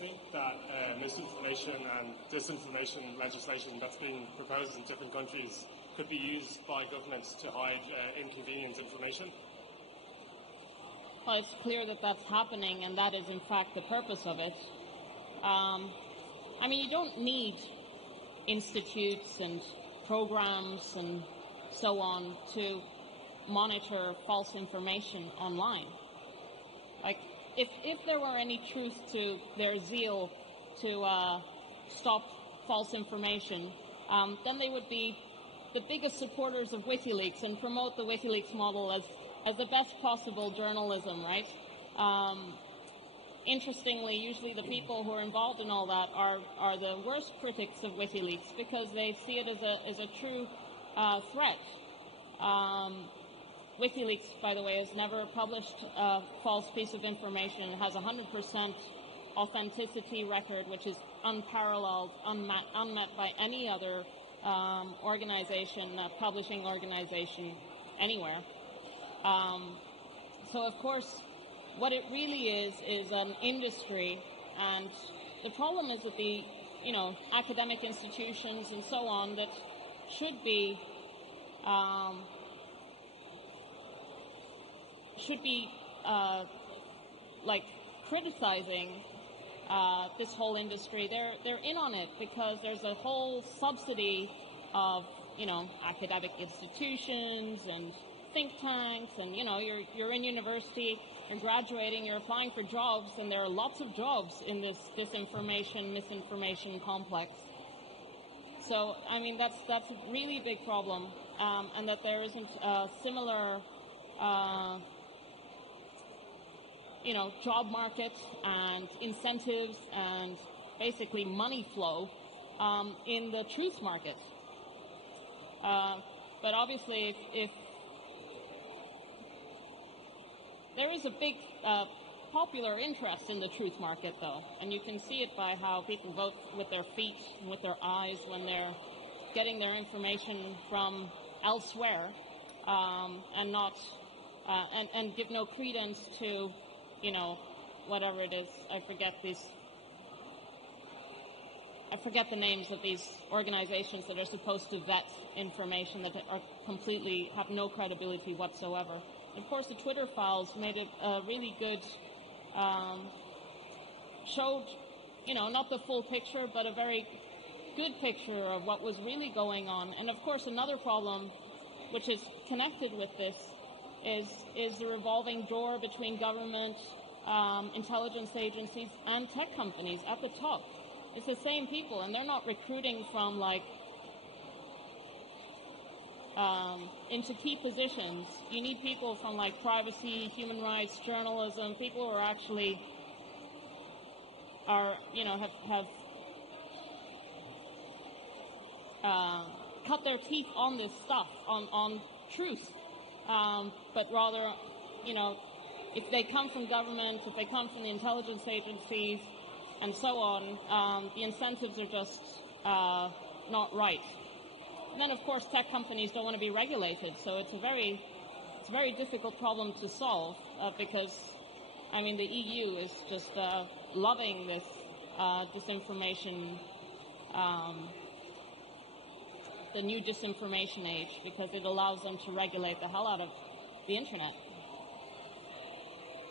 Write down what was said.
think that misinformation and disinformation legislation that's being proposed in different countries could be used by governments to hide inconvenient information? Well, it's clear that that's happening, and that is in fact the purpose of it. I mean, you don't need institutes and programs and so on to monitor false information online. Like, if there were any truth to their zeal to stop false information, then they would be the biggest supporters of WikiLeaks and promote the WikiLeaks model as the best possible journalism, right? Interestingly, usually the people who are involved in all that are the worst critics of WikiLeaks because they see it as a true threat. WikiLeaks, by the way, has never published a false piece of information. It has 100% authenticity record, which is unparalleled, unmet by any other organization, publishing organization anywhere. So, of course, what it really is an industry, and the problem is that the, academic institutions and so on that should be criticizing this whole industry. They're in on it because there's a whole subsidy of academic institutions and think tanks, and you're in university, you're graduating, you're applying for jobs, and there are lots of jobs in this disinformation, misinformation complex. So I mean that's a really big problem, and that there isn't a similar job market and incentives and basically money flow in the truth market. But obviously, if there is a big popular interest in the truth market, though, and you can see it by how people vote with their feet and with their eyes when they're getting their information from elsewhere, and not and give no credence to whatever it is. I forget the names of these organizations that are supposed to vet information that are completely have no credibility whatsoever. And of course, the Twitter files made it a really good, showed, not the full picture, but a very good picture of what was really going on. And of course, another problem, which is connected with this, is the revolving door between government, intelligence agencies, and tech companies at the top. It's the same people, and they're not recruiting from into key positions. You need people from privacy, human rights, journalism, people who are actually have cut their teeth on this stuff, on truth. But rather, if they come from government, if they come from the intelligence agencies, and so on, the incentives are just not right. And then, of course, tech companies don't want to be regulated, so it's a very difficult problem to solve because, I mean, the EU is just loving this disinformation, the new disinformation age, because it allows them to regulate the hell out of the internet.